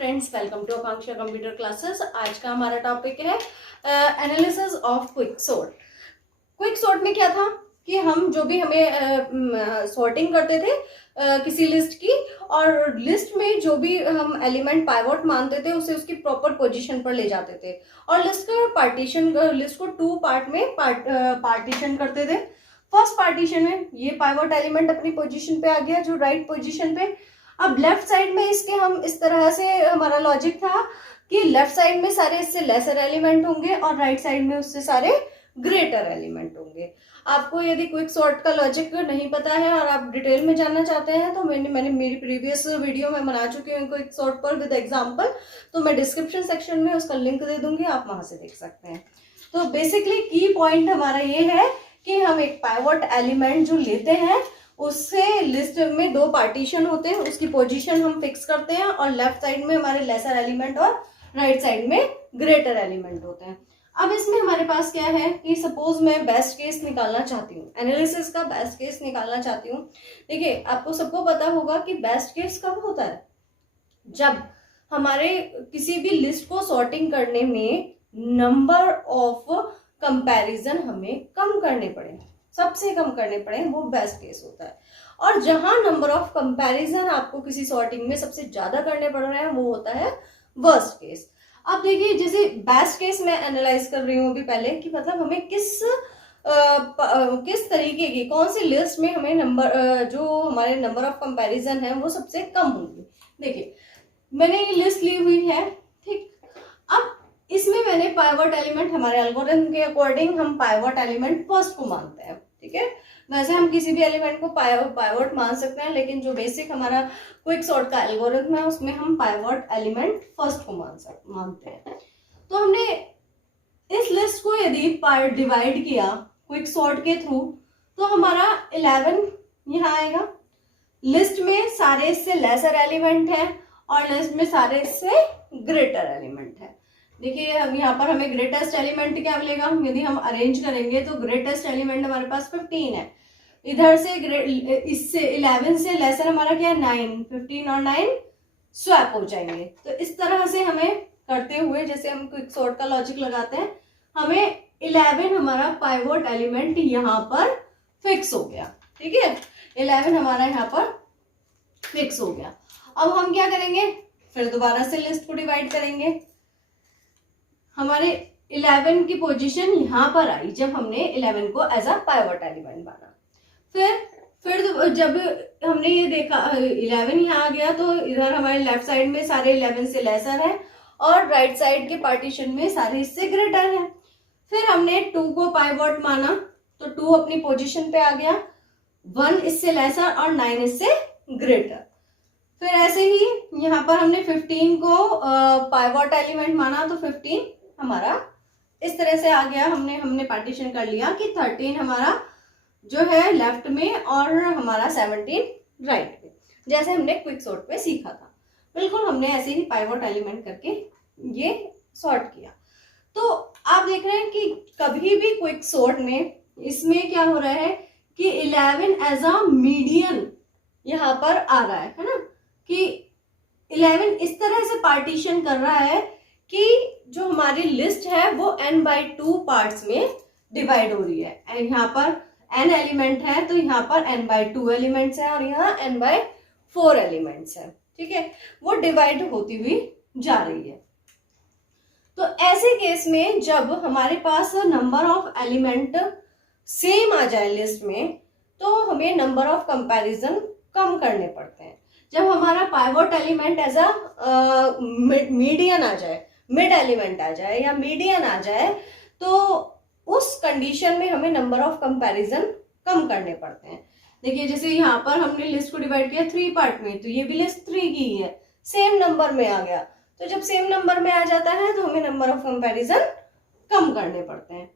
Friends, welcome to Akanksha computer classes. आज का हमारा टॉपिक है analysis of quick sort. Quick sort में क्या था कि हम जो भी हमें सॉर्टिंग करते थे किसी लिस्ट की, और लिस्ट में जो भी हम एलिमेंट पाइवोट मानते थे उसे उसकी प्रॉपर पोजीशन पर ले जाते थे, और लिस्ट को टू पार्ट में पार्टीशन करते थे। फर्स्ट पार्टीशन में ये पाइवोट एलिमेंट अपनी पोजीशन पे आ गया, जो राइट पोजीशन पे। अब लेफ्ट साइड में इसके हम इस तरह से, हमारा लॉजिक था कि लेफ्ट साइड में सारे इससे लेसर एलिमेंट होंगे और राइट साइड में उससे सारे ग्रेटर एलिमेंट होंगे। आपको यदि क्विक सॉर्ट का लॉजिक नहीं पता है और आप डिटेल में जानना चाहते हैं तो मैंने मेरी प्रीवियस वीडियो में बना चुकी हूँ क्विक सॉर्ट पर विद एग्जांपल, तो मैं डिस्क्रिप्शन सेक्शन में उसका लिंक दे दूंगी, आप वहां से देख सकते हैं। तो बेसिकली की पॉइंट हमारा ये है कि हम एक पाइवोट एलिमेंट जो लेते हैं उससे लिस्ट में दो पार्टीशन होते हैं, उसकी पोजीशन हम फिक्स करते हैं, और लेफ्ट साइड में हमारे लेसर एलिमेंट और राइट साइड में ग्रेटर एलिमेंट होते हैं। अब इसमें हमारे पास क्या है कि सपोज मैं बेस्ट केस निकालना चाहती हूँ, एनालिसिस का बेस्ट केस निकालना चाहती हूँ। देखिए, आपको सबको पता होगा कि बेस्ट केस कब होता है, जब हमारे किसी भी लिस्ट को सॉर्टिंग करने में नंबर ऑफ कंपैरिजन हमें कम करने पड़े, सबसे कम करने पड़े, वो बेस्ट केस होता है। और जहां नंबर ऑफ कंपैरिजन आपको किसी सॉर्टिंग में सबसे ज्यादा करने पड़ रहे हैं वो होता है वर्स्ट केस। अब देखिए, जैसे बेस्ट केस मैं एनालाइज कर रही हूँ अभी पहले कि मतलब हमें किस तरीके की, कौन सी लिस्ट में हमें जो हमारे नंबर ऑफ कंपैरिजन है वो सबसे कम होंगी। देखिए, मैंने ये लिस्ट ली हुई है, ठीक। अब इसमें मैंने पाइवोट एलिमेंट, हमारे एल्गोरिथम के अकॉर्डिंग हम पाइवोट एलिमेंट फर्स्ट को मानते हैं, ठीक है। वैसे हम किसी भी एलिमेंट को पाइवोट मान सकते हैं, लेकिन जो बेसिक हमारा क्विक सॉर्ट का एल्गोरिथम है उसमें हम पाइवोट एलिमेंट फर्स्ट को मानते हैं। तो हमने इस लिस्ट को यदि पार्ट डिवाइड किया क्विक सॉर्ट के थ्रू, तो हमारा 11 यहाँ आएगा। लिस्ट में सारे इससे लेसर एलिमेंट है और लिस्ट में सारे इससे ग्रेटर एलिमेंट है। देखिए, अब यहाँ पर हमें ग्रेटेस्ट एलिमेंट क्या मिलेगा, यदि हम अरेंज करेंगे तो ग्रेटेस्ट एलिमेंट हमारे पास 15 है। इधर से इससे 11 से लेसर हमारा क्या है 9, 15 और 9 स्वैप हो जाएंगे। तो इस तरह से हमें करते हुए, जैसे हम क्विक सॉर्ट का लॉजिक लगाते हैं, हमें 11 हमारा पाइवोट एलिमेंट यहाँ पर फिक्स हो गया, ठीक है। 11 हमारा यहाँ पर फिक्स हो गया। अब हम क्या करेंगे, फिर दोबारा से लिस्ट को डिवाइड करेंगे। हमारे 11 की पोजीशन यहाँ पर आई जब हमने 11 को एज अ पाइवोट एलिमेंट माना। फिर जब हमने ये देखा 11 यहाँ आ गया, तो इधर हमारे लेफ्ट साइड में सारे 11 से लेसर है और राइट साइड के पार्टीशन में सारे इससे ग्रेटर है। फिर हमने 2 को पाइवोट माना, तो 2 अपनी पोजीशन पे आ गया, 1 इससे लेसर और 9 इससे ग्रेटर। फिर ऐसे ही यहाँ पर हमने 15 को पाइवोट एलिमेंट माना, तो 15 हमारा इस तरह से आ गया। हमने पार्टीशन कर लिया कि 13 हमारा जो है लेफ्ट में और हमारा 17 राइट में, जैसे हमने क्विक सॉर्ट पे सीखा था। बिल्कुल हमने ऐसे ही पाइवोट एलिमेंट करके ये सॉर्ट किया। तो आप देख रहे हैं कि कभी भी क्विक सॉर्ट में इसमें क्या हो रहा है कि 11 एज अ मीडियन यहाँ पर आ रहा है ना, कि 11 इस तरह से पार्टीशन कर रहा है कि जो हमारी लिस्ट है वो n/2 पार्ट्स में डिवाइड हो रही है। यहाँ पर n एलिमेंट है तो यहाँ पर n/2 एलिमेंट्स है और यहाँ n/4 एलिमेंट्स है, ठीक है। वो डिवाइड होती हुई जा रही है। तो ऐसे केस में जब हमारे पास नंबर ऑफ एलिमेंट सेम आ जाए लिस्ट में, तो हमें नंबर ऑफ कंपैरिजन कम करने पड़ते हैं। जब हमारा pivot element as a median आ जाए, मिड एलिमेंट आ जाए या मीडियन आ जाए, तो उस कंडीशन में हमें नंबर ऑफ कंपैरिजन कम करने पड़ते हैं। देखिए, जैसे यहाँ पर हमने लिस्ट को डिवाइड किया 3 पार्ट में, तो ये भी लिस्ट 3 की है, सेम नंबर में आ गया। तो जब सेम नंबर में आ जाता है तो हमें नंबर ऑफ कंपैरिजन कम करने पड़ते हैं।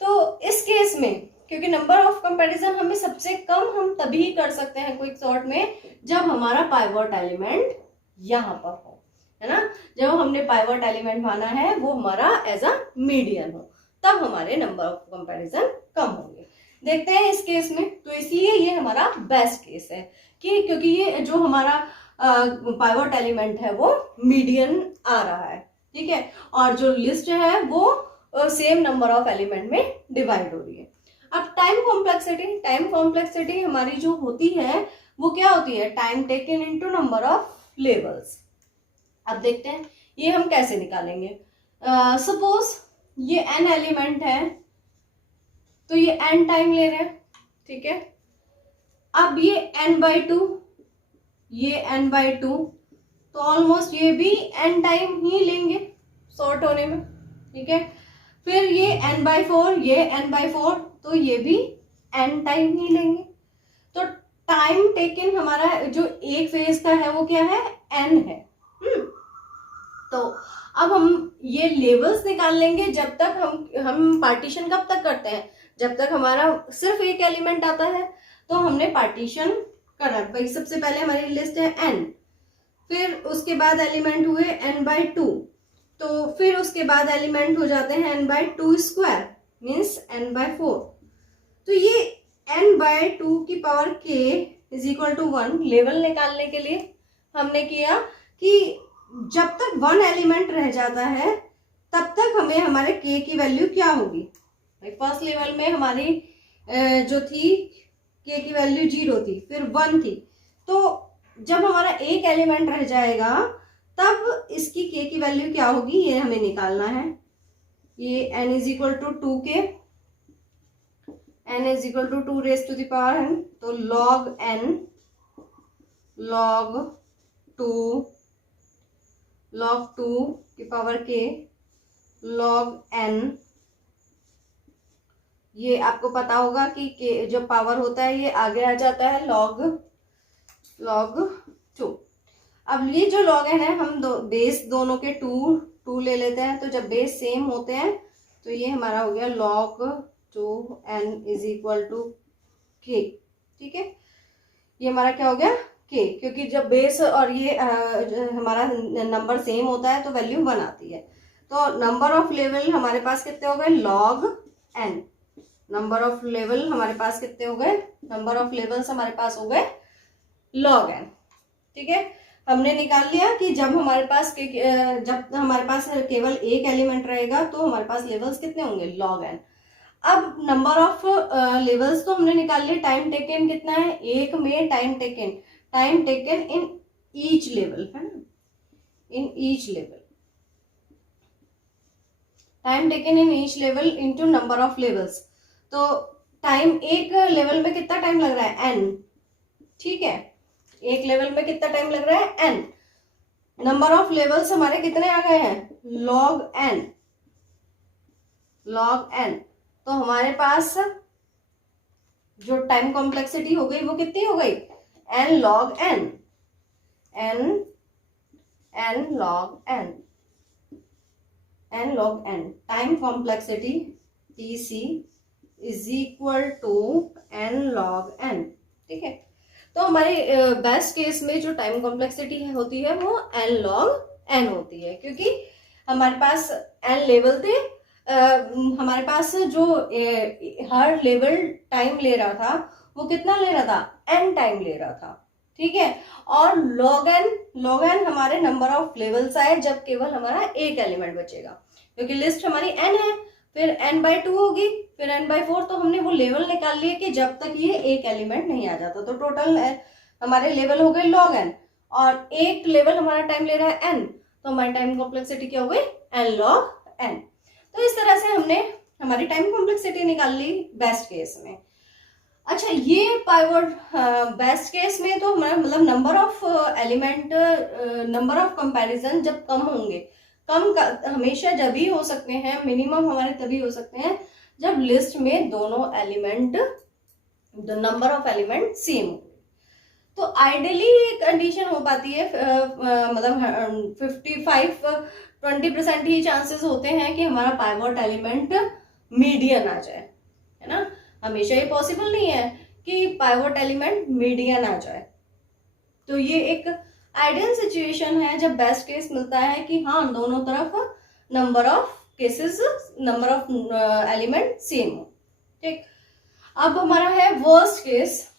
तो इस केस में, क्योंकि नंबर ऑफ कंपैरिजन हमें सबसे कम हम तभी कर सकते हैं क्विक सॉर्ट में जब हमारा पाइवोट एलिमेंट यहाँ पर हो, है ना। जब हमने पाइवोट एलिमेंट माना है वो हमारा एज अ मीडियन हो, तब हमारे नंबर ऑफ कंपैरिजन कम होंगे। देखते हैं इस केस में, तो इसलिए ये हमारा बेस्ट केस है कि क्योंकि ये जो हमारा पाइवट एलिमेंट है वो मीडियन आ रहा है, ठीक है। और जो लिस्ट है वो सेम नंबर ऑफ एलिमेंट में डिवाइड हो रही है। अब टाइम कॉम्प्लेक्सिटी हमारी जो होती है वो क्या होती है, time taken into number of levels. अब देखते हैं ये हम कैसे निकालेंगे। सपोज ये n एलिमेंट है तो ये n टाइम ले रहे हैं, ठीक है। अब ये n/2, ये n/2, तो ऑलमोस्ट ये भी n टाइम ही लेंगे सॉर्ट होने में, ठीक है। फिर ये n/4, ये n/4, तो ये भी n टाइम ही लेंगे। तो टाइम टेकन हमारा जो एक फेज का है वो क्या है, n है। तो अब हम ये लेवल्स निकाल लेंगे। जब तक हम पार्टीशन कब तक करते हैं, जब तक हमारा सिर्फ एक एलिमेंट आता है तो हमने पार्टीशन करा। भाई सबसे पहले हमारी लिस्ट है n, फिर उसके बाद एलिमेंट हुए n/2, तो फिर उसके बाद एलिमेंट हो जाते हैं n/2² मीन्स n/4। तो ये n/2 की पावर k = 1 लेवल निकालने के लिए हमने किया कि जब तक 1 एलिमेंट रह जाता है तब तक हमें हमारे k की वैल्यू क्या होगी। फर्स्ट लेवल में हमारी जो थी k की वैल्यू 0 थी, फिर 1 थी। तो जब हमारा एक एलिमेंट रह जाएगा तब इसकी k की वैल्यू क्या होगी ये हमें निकालना है। ये n = 2k, n = 2⁻n, तो log n log 2 की पावर k log n। ये आपको पता होगा कि k जो पावर होता है ये आगे आ जाता है log 2। अब ये जो log n है हम बेस दोनों के 2 ले लेते हैं, तो जब बेस सेम होते हैं तो ये हमारा हो गया log 2n = k, ठीक है। ये हमारा क्या हो गया k, क्योंकि जब बेस और ये हमारा नंबर सेम होता है तो वैल्यू 1 आती है। तो नंबर ऑफ लेवल हमारे पास कितने हो गए, log n। Number of level हमारे पास कितने हो गए, नंबर ऑफ लेवल्स हमारे पास हो गए log n, ठीक है। हमने निकाल लिया कि जब हमारे पास केवल एक एलिमेंट रहेगा तो हमारे पास लेवल्स कितने होंगे, log n। अब नंबर ऑफ लेवल्स तो हमने निकाल लिए, टाइम टेकन कितना है, एक में time taken in each level, है ना, in each level, time taken in each level into number of levels. तो टाइम एक लेवल में कितना टाइम लग रहा है, n, ठीक है। एक लेवल में कितना टाइम लग रहा है, n। नंबर ऑफ लेवल्स हमारे कितने आ गए हैं, log n। तो हमारे पास जो टाइम कॉम्प्लेक्सिटी हो गई वो कितनी हो गई, n log n, n log n। Time complexity TC = n log n, ठीक है। तो हमारे बेस्ट केस में जो टाइम कॉम्प्लेक्सिटी होती है वो n log n होती है, क्योंकि हमारे पास n लेवल थे। हमारे पास जो हर लेवल टाइम ले रहा था वो कितना ले रहा था, n टाइम ले रहा था, ठीक है। और log n हमारे नंबर ऑफ लेवल्स आए जब केवल हमारा एक एलिमेंट बचेगा, क्योंकि लिस्ट हमारी n है, फिर n/2 होगी, फिर n/4। तो हमने वो लेवल निकाल लिए कि जब तक ये एक एलिमेंट नहीं आ जाता। तो टोटल हमारे लेवल हो गए log n, और एक लेवल हमारा टाइम ले रहा है n, तो हमारी टाइम कॉम्प्लेक्सिटी क्या हो गई, n log n। तो इस तरह से हमने हमारी टाइम कॉम्प्लेक्सिटी निकाल ली बेस्ट केस में। अच्छा, ये पाइवट बेस्ट केस में तो हमारा मतलब number of element, number of comparison जब कम होंगे, हमेशा जब ही हो सकते हैं, मिनिमम हमारे तभी हो सकते हैं जब लिस्ट में दोनों element, the number of element same हो। तो आइडियली ये कंडीशन हो पाती है, मतलब 20% ही चांसेस होते हैं कि हमारा पाइवट एलिमेंट मीडियन आ जाए, है ना। हमेशा ये पॉसिबल नहीं है कि पाइवट एलिमेंट मीडियन आ जाए। तो ये एक आइडियल सिचुएशन है जब बेस्ट केस मिलता है कि हाँ दोनों तरफ number of cases, number of element same हो, ठीक। अब हमारा है वर्स्ट केस।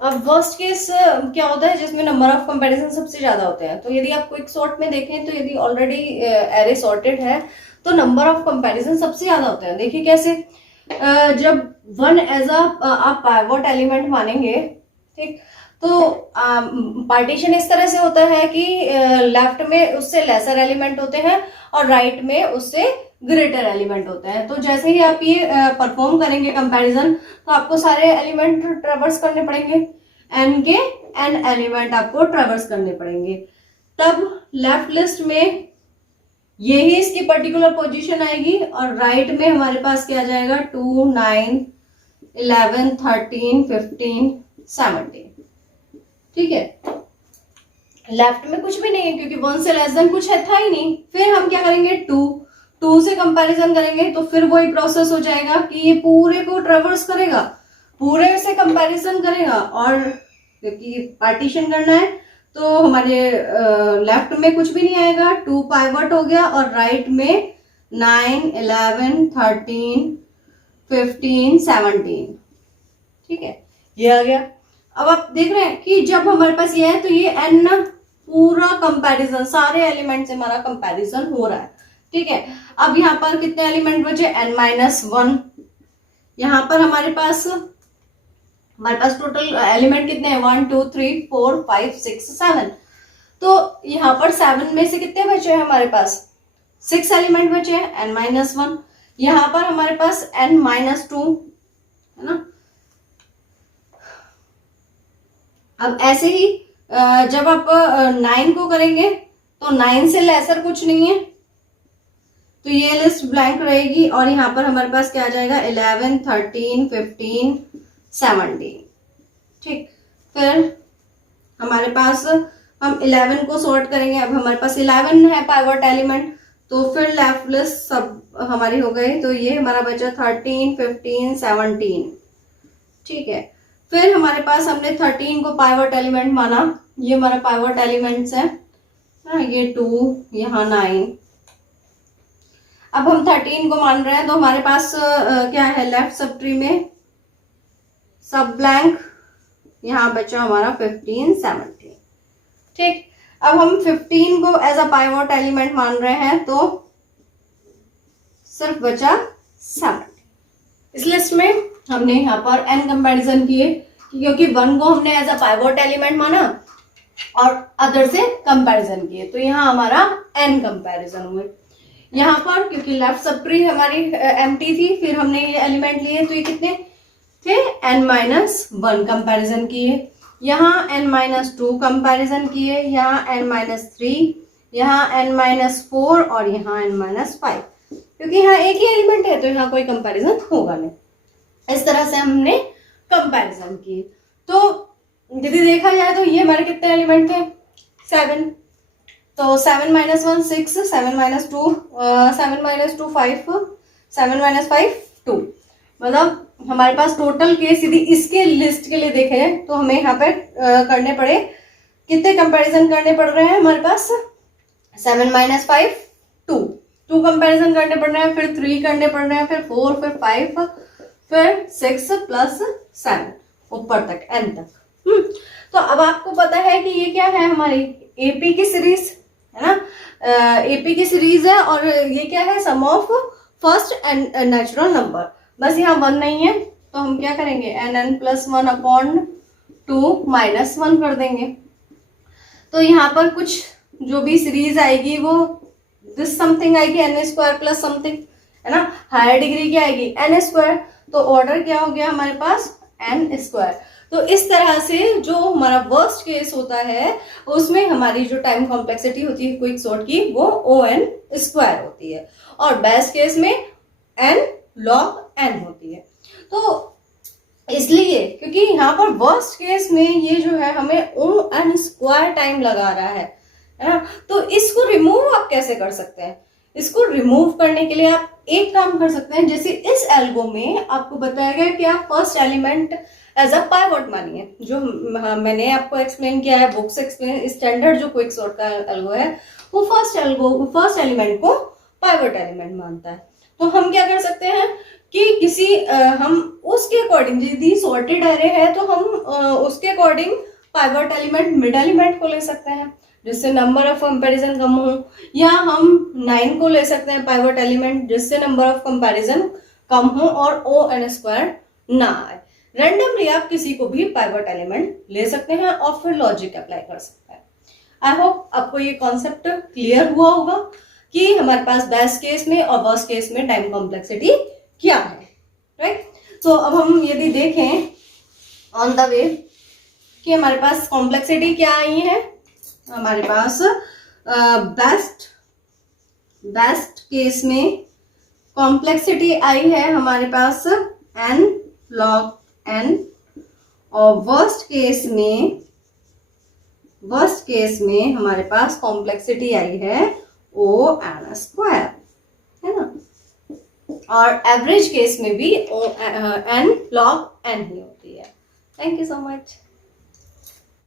अब वर्स्ट केस क्या होता है जिसमें नंबर ऑफ कंपैरिजन सबसे ज्यादा होते हैं। तो यदि आप क्विक सॉर्ट में देखें तो यदि ऑलरेडी एरे सॉर्टेड है तो नंबर ऑफ कंपैरिजन सबसे ज्यादा होते हैं। देखिए कैसे, जब वन एज आप पाइवट एलिमेंट मानेंगे, ठीक, तो पार्टीशन इस तरह से होता है कि लेफ्ट में उससे लेसर एलिमेंट होते हैं और राइट में उससे ग्रेटर एलिमेंट होते हैं। तो जैसे ही आप ये परफॉर्म करेंगे कंपैरिजन, तो आपको सारे एलिमेंट ट्रेवर्स करने पड़ेंगे, एन के एन एलिमेंट आपको ट्रेवर्स करने पड़ेंगे। तब लेफ्ट लिस्ट में यही इसकी पर्टिकुलर पोजीशन आएगी और राइट में हमारे पास क्या आ जाएगा, 2, 9, 11, 13, 15, 17। ठीक है, लेफ्ट में कुछ भी नहीं है क्योंकि 1 से लेस देन कुछ है था ही नहीं। फिर हम क्या करेंगे, 2 से कंपैरिजन करेंगे तो फिर वही प्रोसेस हो जाएगा कि ये पूरे को ट्रेवर्स करेगा, पूरे से कंपैरिजन करेगा। और क्योंकि पार्टीशन करना है तो हमारे लेफ्ट में कुछ भी नहीं आएगा, 2 पाइवट हो गया और राइट में 9, 11, 13, 15, 17। ठीक है, ये आ गया। अब आप देख रहे हैं कि जब हमारे पास ये है तो ये एन पूरा कंपैरिजन, सारे एलिमेंट से हमारा कंपैरिजन हो रहा है। ठीक है, अब यहाँ पर कितने एलिमेंट बचे, n-1। यहाँ पर हमारे पास टोटल एलिमेंट कितने हैं, 1, 2, 3, 4, 5, 6, 7। तो यहाँ पर 7 में से कितने बचे हैं हमारे पास, 6 एलिमेंट बचे हैं, n-1। यहाँ पर हमारे पास n-2 है ना। अब ऐसे ही जब आप 9 को करेंगे तो 9 से लेसर कुछ नहीं है, तो ये लिस्ट ब्लैंक रहेगी। और यहाँ पर हमारे पास क्या आ जाएगा, 11, 13, 15, 17। ठीक, फिर हमारे पास हम 11 को सॉर्ट करेंगे। अब हमारे पास 11 है पाइवट एलिमेंट, तो फिर लेफ्ट लिस्ट सब हमारी हो गई। तो ये हमारा बचा 13, 15, 17। ठीक है, फिर हमारे पास हमने 13 को पाइवट एलिमेंट माना, ये हमारा पाइवट एलिमेंट्स है, ये 2, यहाँ 9। अब हम 13 को मान रहे हैं तो हमारे पास क्या है, लेफ्ट सब ट्री में सब ब्लैंक, यहाँ बचा हमारा 15, 17। ठीक, अब हम 15 को एज अ पाइवट एलिमेंट मान रहे हैं तो सिर्फ बचा 7। इस लिस्ट में हमने यहाँ पर n कंपैरिजन किए क्योंकि 1 को हमने एज अ पाइवट एलिमेंट माना और अदर से कंपैरिजन किए, तो यहाँ हमारा n कंपैरिजन हुए। यहाँ पर क्योंकि लेफ्ट सब ट्री हमारी एम्प्टी थी, फिर हमने ये एलिमेंट लिए तो ये कितने थे, n-1 कंपैरिजन किए, यहाँ n-2 कंपैरिजन किए, यहाँ n-3, यहाँ n-4 और यहाँ n-5। क्योंकि यहाँ एक ही एलिमेंट है तो यहाँ कोई कंपैरिजन होगा नहीं। इस तरह से हमने कंपैरिजन किए। तो यदि देखा जाए तो ये हमारे कितने एलिमेंट थे, 7। तो 7-1 6, 7-2 7-2 5, 7-5 2। मतलब हमारे पास टोटल केस यदि इसके लिस्ट के लिए देखें तो हमें यहाँ पे करने पड़े, कितने कंपैरिजन करने पड़ रहे हैं हमारे पास, 7-5 2 कंपैरिजन करने पड़ रहे हैं, फिर 3 करने पड़ रहे हैं, फिर 4, फिर 5, फिर 6 प्लस 7 ऊपर तक n तक। तो अब आपको पता है कि ये क्या है, हमारी एपी की सीरीज है ना, एपी की सीरीज है और ये क्या है, sum of first n natural number. बस यहाँ 1 नहीं है तो हम क्या करेंगे, n+1/2 -1 कर देंगे। तो यहाँ पर कुछ जो भी सीरीज आएगी वो दिस समथिंग आएगी, n² प्लस समथिंग है ना, हायर डिग्री क्या आएगी, n²। तो ऑर्डर क्या हो गया हमारे पास, n²। तो इस तरह से जो हमारा वर्स्ट केस होता है उसमें हमारी जो टाइम कॉम्प्लेक्सिटी होती है क्विक सॉर्ट की वो O(n² होती है और बेस्ट केस में n log n होती है। तो इसलिए क्योंकि यहाँ पर वर्स्ट केस में ये जो है हमें O(n² टाइम लगा रहा है ना, तो इसको रिमूव आप कैसे कर सकते हैं। इसको रिमूव करने के लिए आप एक काम कर सकते हैं, जैसे इस एल्गो में आपको बताया गया कि आप first element as a pivot मानिए, जो मैंने आपको एक्सप्लेन किया है, बुक्स एक्सप्लेन, स्टैंडर्ड जो क्विक सॉर्ट का एल्गो है वो फर्स्ट एलिमेंट को पाइवट एलिमेंट मानता है। तो हम क्या कर सकते हैं कि किसी हम उसके अकॉर्डिंग, यदि सॉर्टेड एरे है तो हम उसके according pivot element mid element को ले सकते हैं जिससे नंबर ऑफ कंपैरिजन कम हो, या हम 9 को ले सकते हैं पाइवट एलिमेंट जिससे नंबर ऑफ कंपैरिजन कम हो और O(n)² ना आए। रैंडमली आप किसी को भी पाइवट एलिमेंट ले सकते हैं और फिर लॉजिक अप्लाई कर सकते हैं। आई होप आपको ये कॉन्सेप्ट क्लियर हुआ होगा कि हमारे पास बेस्ट केस में और वर्स्ट केस में टाइम कॉम्प्लेक्सिटी क्या है, राइट। तो अब हम यदि देखें ऑन द वे कि हमारे पास कॉम्प्लेक्सिटी क्या आई है, हमारे पास बेस्ट केस में कॉम्प्लेक्सिटी आई है हमारे पास n log n, और वर्स्ट केस में हमारे पास कॉम्प्लेक्सिटी आई है O(n)², है ना। और एवरेज केस में भी n log n ही होती है। Thank you so much.